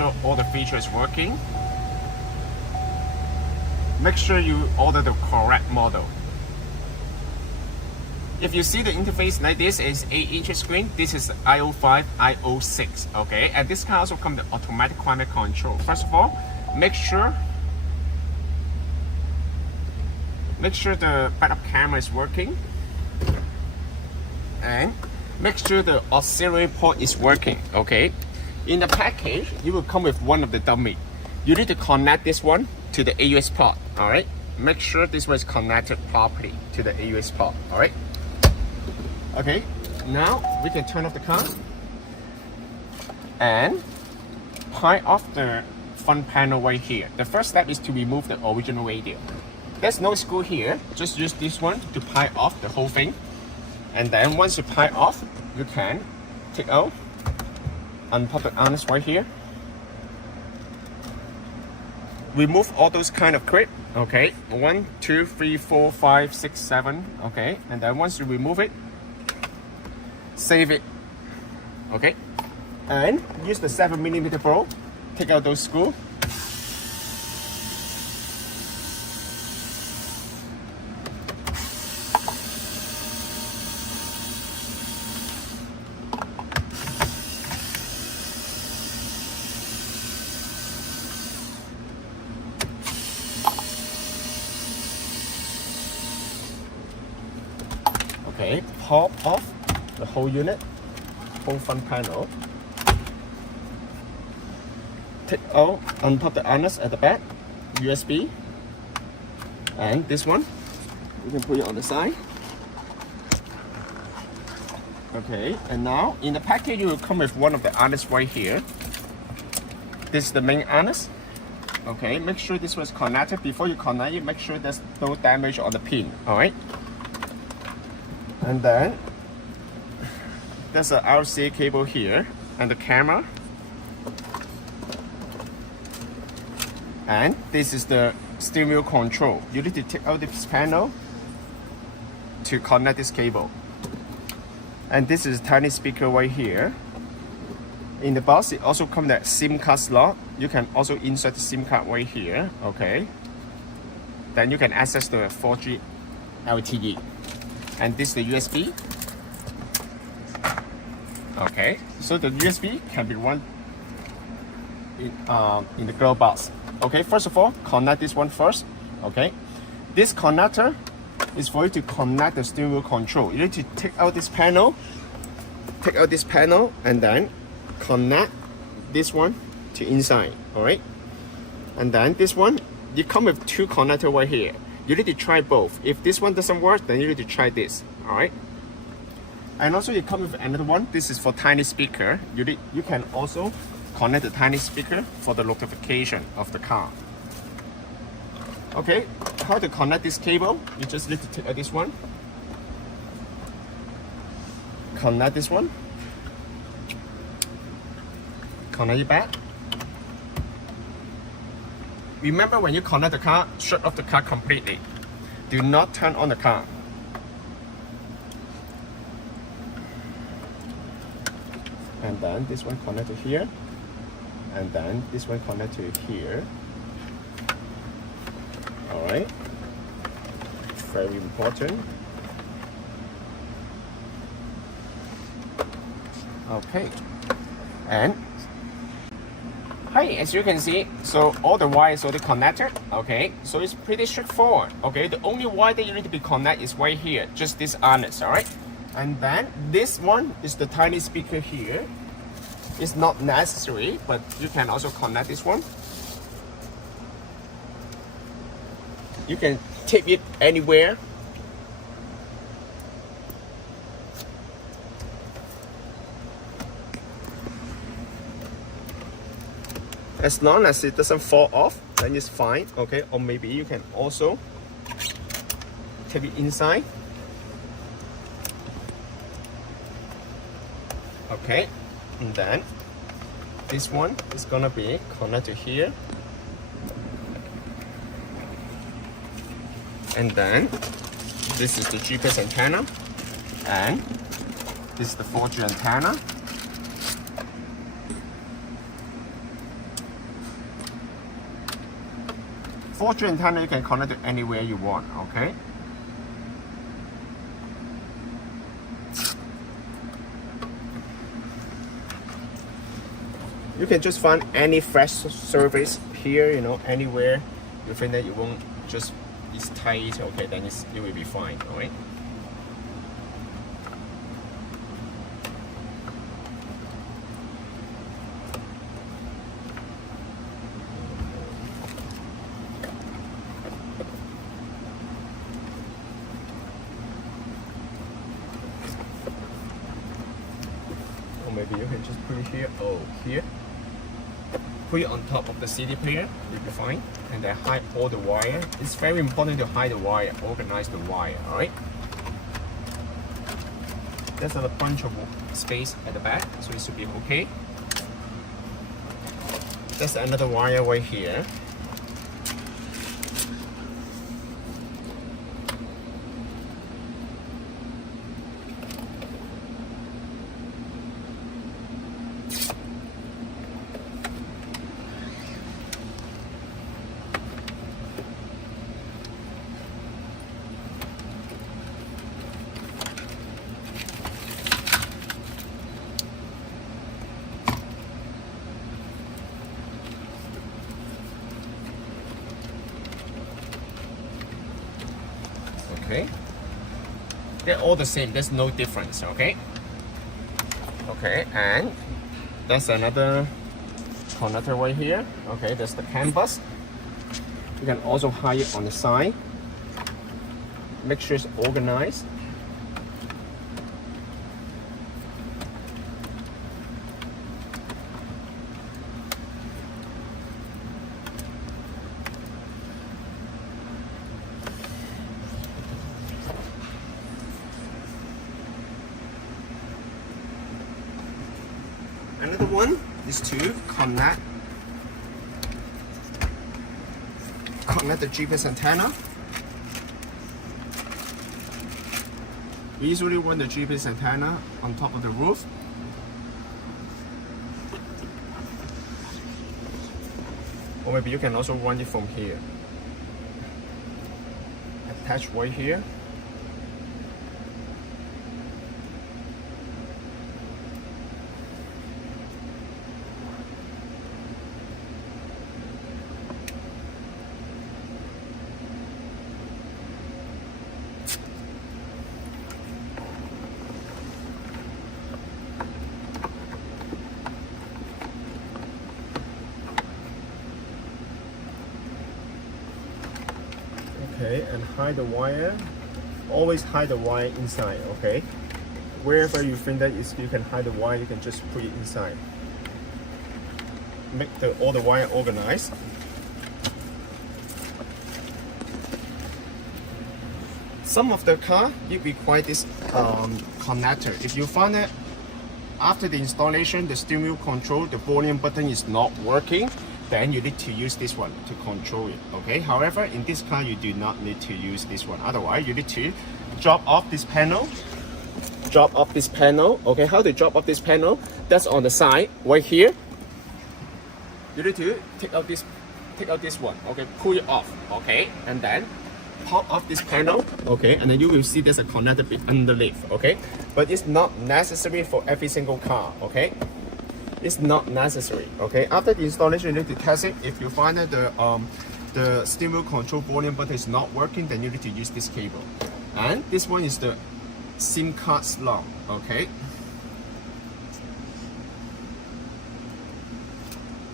sure all the features working. Make sure you order the correct model. If you see the interface like this is 8-inch screen, this is IO5, IO6, okay? And this car also comes with automatic climate control. First of all, make sure the backup camera is working, and make sure the auxiliary port is working, okay? In the package, you will come with one of the dummy. You need to connect this one to the AUX port, all right? Make sure this one is connected properly to the AUX port, all right? Okay, now we can turn off the car and pry off the front panel right here. The first step is to remove the original radio. There's no screw here, just use this one to pry off the whole thing. And then once you pry off, you can take out, unpop the harness right here. Remove all those kind of clip, okay? 1, 2, 3, 4, 5, 6, 7, okay? And then once you remove it, save it, okay? And use the 7mm probe, take out those screws. Okay, pop off the whole unit, whole front panel. Take out, untop the harness at the back, USB, and this one, you can put it on the side. Okay, and now in the package you will come with one of the harness right here. This is the main harness. Okay, make sure this was connected. Before you connect it, make sure there's no damage on the pin, alright? And then there's an RCA cable here and the camera. And this is the steering wheel control. You need to take out this panel to connect this cable. And this is a tiny speaker right here. In the box, it also comes with a SIM card slot. You can also insert the SIM card right here, okay? Then you can access the 4G LTE. And this is the USB. Okay, so the USB can be run in the glove box. Okay, first of all, connect this one first. Okay, this connector is for you to connect the steering wheel control. You need to take out this panel, and then connect this one to inside. All right, and then this one, you come with two connectors right here. You need to try both. If this one doesn't work, then you need to try this. All right. And also you come with another one. This is for tiny speaker. You can also connect the tiny speaker for the notification of the car. Okay, how to connect this cable? You just need to take out this one. Connect this one. Connect it back. Remember, when you connect the car, shut off the car completely. Do not turn on the car. And then this one connected here. And then this one connected here. Alright. Very important. Okay. And hi, as you can see, so all the wires are connected. Okay, so it's pretty straightforward. Okay, the only wire that you need to be connected is right here, just this harness. All right, and then this one is the tiny speaker here. It's not necessary, but you can also connect this one. You can tape it anywhere. As long as it doesn't fall off, then it's fine, okay? Or maybe you can also tape it inside. Okay, and then this one is gonna be connected here. And then this is the GPS antenna, and this is the 4G antenna. 4-3 antenna you can connect to anywhere you want, okay? You can just find any fresh surface here, you know, anywhere you think that you won't just it's tight, okay, then it will be fine, alright? Or maybe you can just put it here, here. Put it on top of the CD player, you'll be fine. And then hide all the wire. It's very important to hide the wire, organize the wire, alright? There's a bunch of space at the back, so it should be okay. There's another wire right here. Okay, they're all the same, there's no difference, okay? Okay, and there's another connector right here. Okay, there's the CAN bus. You can also hide it on the side. Make sure it's organized. Another one is to connect the GPS antenna. We usually run the GPS antenna on top of the roof. Or maybe you can also run it from here. Attach right here. Okay, and hide the wire. Always hide the wire inside, okay? Wherever you think that you can hide the wire, you can just put it inside. Make all the wire organized. Some of the car, you require this connector. If you find that after the installation, the steering wheel control, the volume button is not working, then you need to use this one to control it, okay? However, in this car, you do not need to use this one. Otherwise, you need to drop off this panel. Drop off this panel, okay? How to drop off this panel? That's on the side, right here. You need to take out this one, okay? Pull it off, okay? And then pop off this panel, okay? And then you will see there's a connector bit underneath, okay? But it's not necessary for every single car, okay? It's not necessary, okay? After the installation, you need to test it. If you find that the steering wheel control volume button is not working, then you need to use this cable. And this one is the SIM card slot, okay?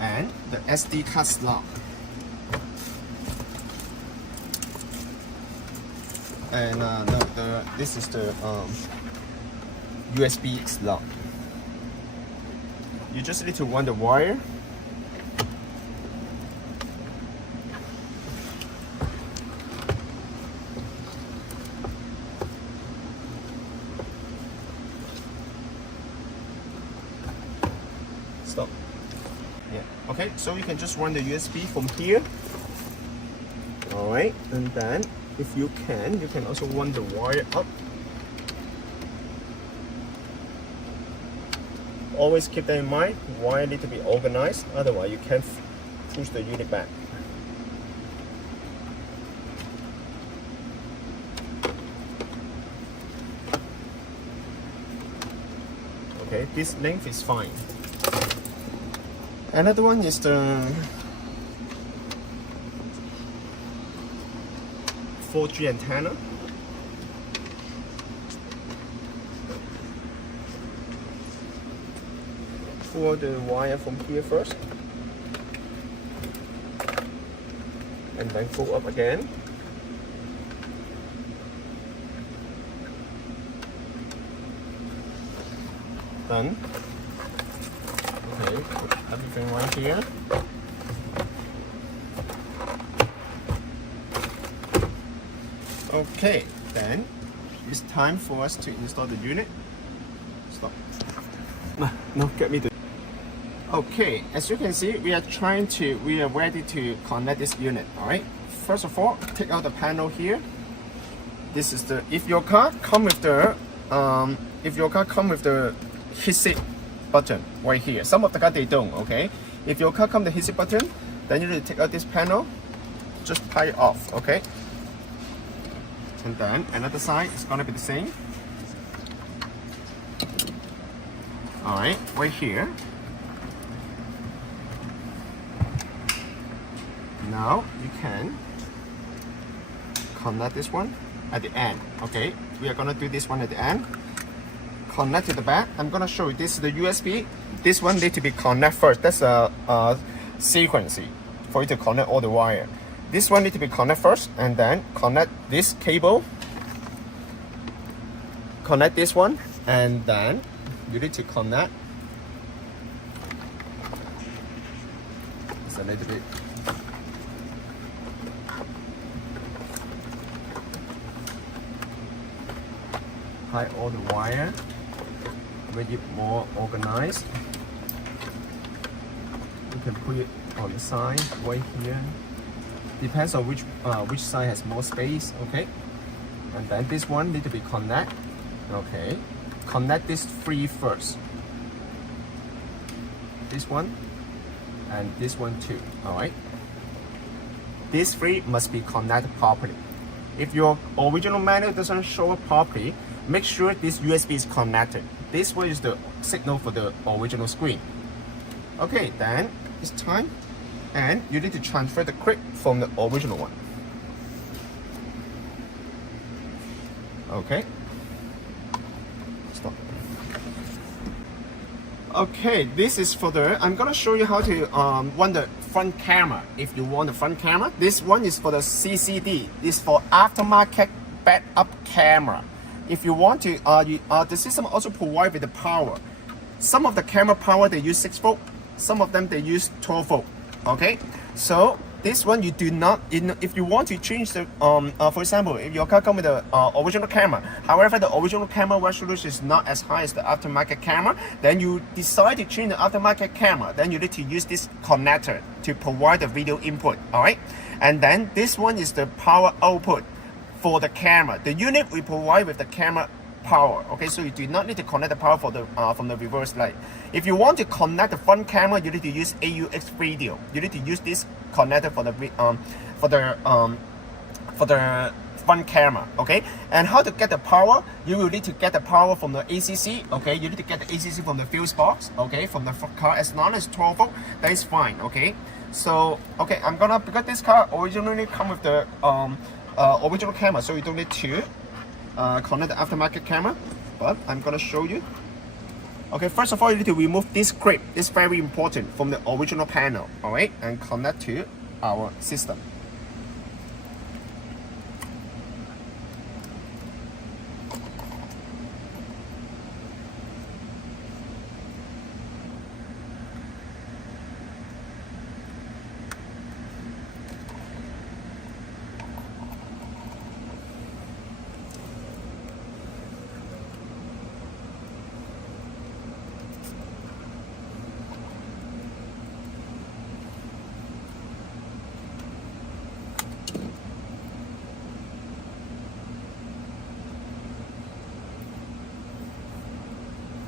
And the SD card slot. And this is the USB slot. You just need to run the wire. Stop. Yeah. Okay, so you can just run the USB from here. Alright, and then if you can also run the wire up. Always keep that in mind, wire need to be organized, otherwise you can't push the unit back. Okay, this length is fine. Another one is the 4G antenna. Pull the wire from here first, and then pull up again. Done. Okay, put everything right here. Okay, then it's time for us to install the unit. Stop. No, get me the. Okay, as you can see, we are ready to connect this unit. All right. First of all, take out the panel here. This is the if your car come with the heat button right here. Some of the car they don't. Okay. If your car come the heat button, then you need to take out this panel. Just pry it off. Okay. And then another side is gonna be the same. All right, right here. Now you can connect this one at the end. Okay, we are gonna do this one at the end. Connect to the back. I'm gonna show you. This is the USB. This one need to be connect first. That's a sequence for you to connect all the wire. This one need to be connect first, and then connect this cable. Connect this one, and then you need to connect. It's a little bit. Hide all the wire. Make it more organized. You can put it on the side right here. Depends on which side has more space. Okay, and then this one need to be connect. Okay, connect this three first. This one and this one too. All right, these three must be connected properly. If your original manual doesn't show up properly, make sure this USB is connected. This one is the signal for the original screen. Okay, then it's time, and you need to transfer the clip from the original one. Okay. Stop. Okay, this is for the. I'm gonna show you how to run the front camera. If you want the front camera, this one is for the CCD. This is for aftermarket backup camera. If you want to, the system also provides with the power. Some of the camera power they use 6 volt. Some of them they use 12 volt. Okay, so this one you do not. If you want to change the, for example, if your car comes with the original camera, however the original camera resolution is not as high as the aftermarket camera, then you decide to change the aftermarket camera. Then you need to use this connector to provide the video input. All right, and then this one is the power output for the camera. The unit we provide with the camera power. Okay, so you do not need to connect the power for the from the reverse light. If you want to connect the front camera, you need to use AUX radio. You need to use this connector for the front camera. Okay, and how to get the power? You will need to get the power from the ACC. Okay, you need to get the ACC from the fuse box. Okay, from the car. As long as 12 volt, that is fine. Okay, so okay, because this car originally come with the original camera, so you don't need to connect the aftermarket camera, but I'm gonna show you. Okay, first of all, you need to remove this clip. It's very important from the original panel. All right, and connect to our system.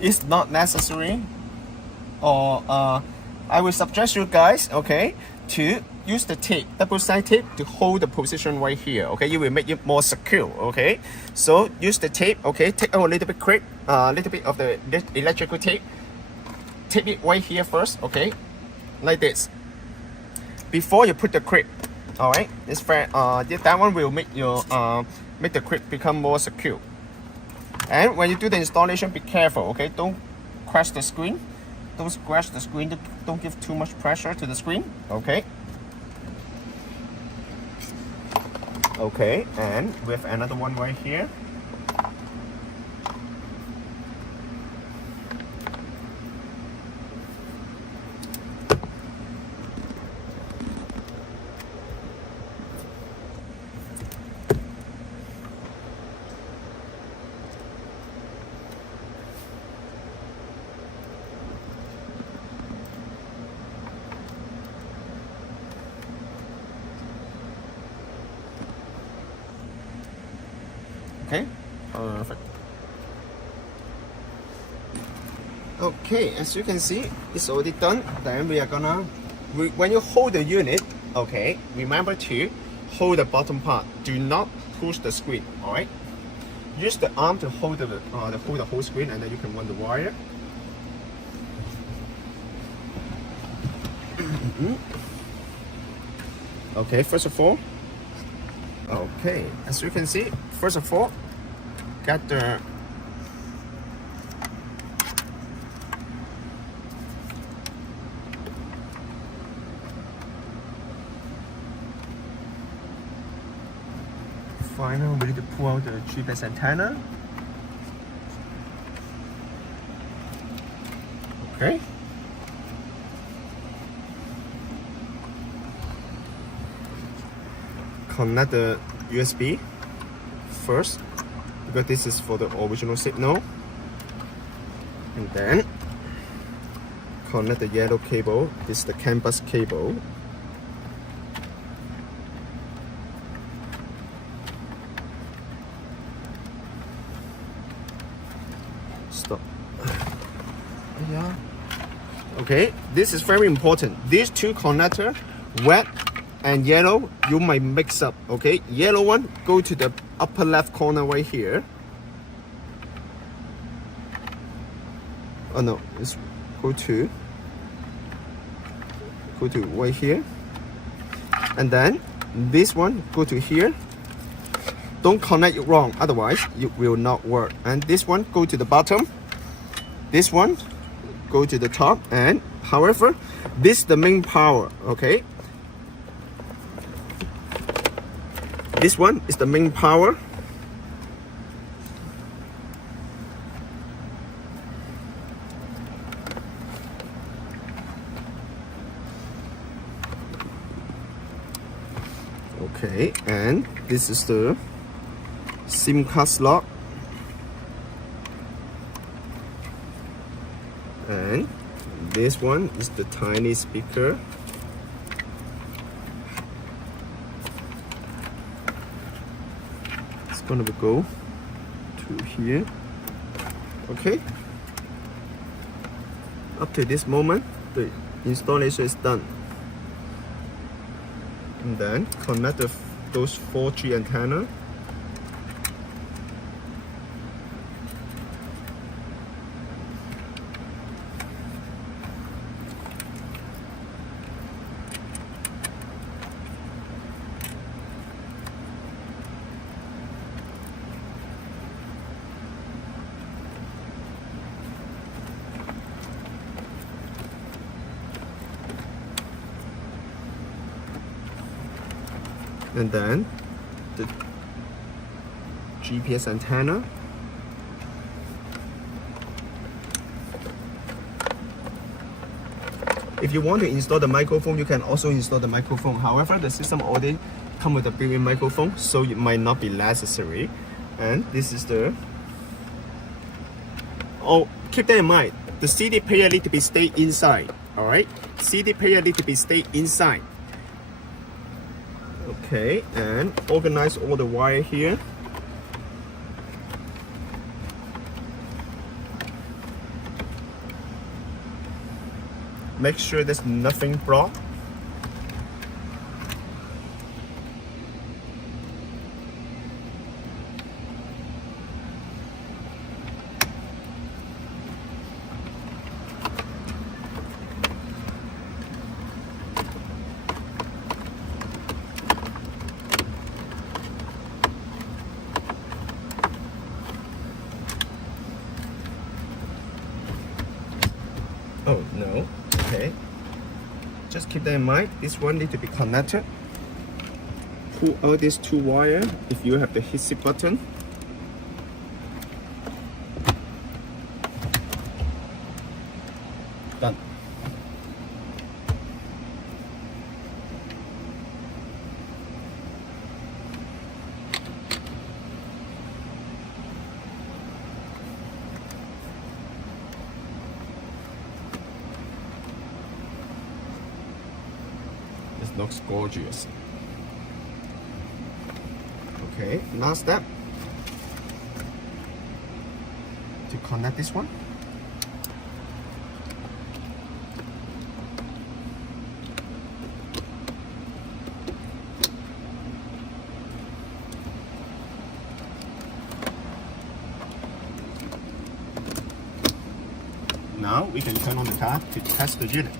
It's not necessary, or I will suggest you guys, okay, to use the tape, double-sided tape, to hold the position right here. Okay, you will make it more secure. Okay, so use the tape. Okay, take out a little bit clip, little bit of the electrical tape. Tape it right here first. Okay, like this. Before you put the clip. All right, it's fair. That one will make your make the clip become more secure. And when you do the installation, be careful. Okay, don't crash the screen. Don't scratch the screen. Don't give too much pressure to the screen. Okay. Okay, and with another one right here. Okay, perfect. Okay, as you can see, it's already done. Then we are gonna, when you hold the unit, okay, remember to hold the bottom part. Do not push the screen. All right. Use the arm to hold the whole screen, and then you can run the wire. Okay, first of all. Okay, as you can see, first of all, get the final, we need to pull out the GPS antenna. Okay. Connect the USB first, because this is for the original signal, and then connect the yellow cable. This is the CAN bus cable. Stop. Yeah. Okay, this is very important. These two connectors, red and yellow, you might mix up. Okay, yellow one go to the upper left corner right here. Oh no, it's go to right here, and then this one go to here. Don't connect it wrong, otherwise it will not work. And this one go to the bottom, this one go to the top, and however, this is the main power. Okay, this one is the main power. Okay, and this is the SIM card slot. And this one is the tiny speaker. It's gonna go to here. Okay. Up to this moment, the installation is done. And then connect those 4G antenna. And then the GPS antenna. If you want to install the microphone, you can also install the microphone. However, the system already comes with a built-in microphone, so it might not be necessary. And this is the... Oh, keep that in mind. The CD player need to be stay inside. All right, CD player need to be stay inside. Okay, and organize all the wire here. Make sure there's nothing blocked. keep that in mind. This one need to be connected. Pull out these two wires if you have the heatsink button. Done. This looks gorgeous. Okay, last step to connect this one. Now we can turn on the car to test the unit.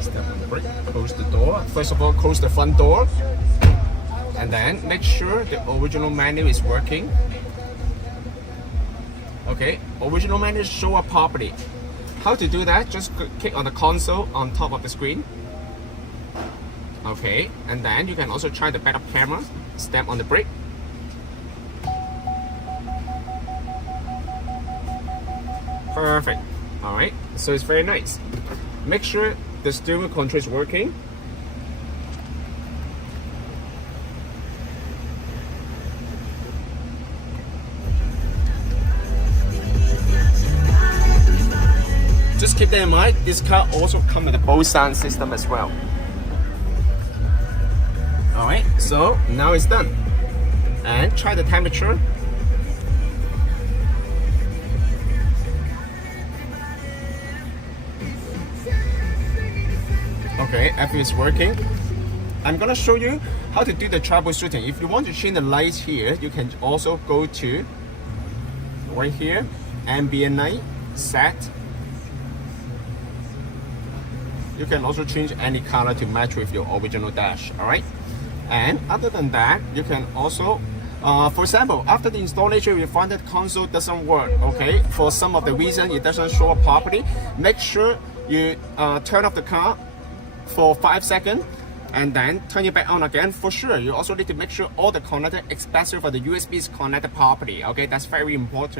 Step on the brake, close the door. First of all, close the front door, and then make sure the original menu is working. Okay, original menu show up properly. How to do that? Just click on the console on top of the screen. Okay, and then you can also try the backup camera. Step on the brake. Perfect. Alright, so it's very nice. Make sure the steering control is working. Just keep that in mind, this car also comes with a Bose sound system as well. Alright, so now it's done. And try the temperature. Okay, everything is working. I'm gonna show you how to do the troubleshooting. If you want to change the lights here, you can also go to right here, ambient light, set. You can also change any color to match with your original dash, alright? And other than that, you can also, for example, after the installation, you find that console doesn't work, okay? For some of the reason it doesn't show up properly, make sure you turn off the car for 5 seconds and then turn it back on again. For sure, you also need to make sure all the connector, especially for the USB, is connected properly, okay? That's very important.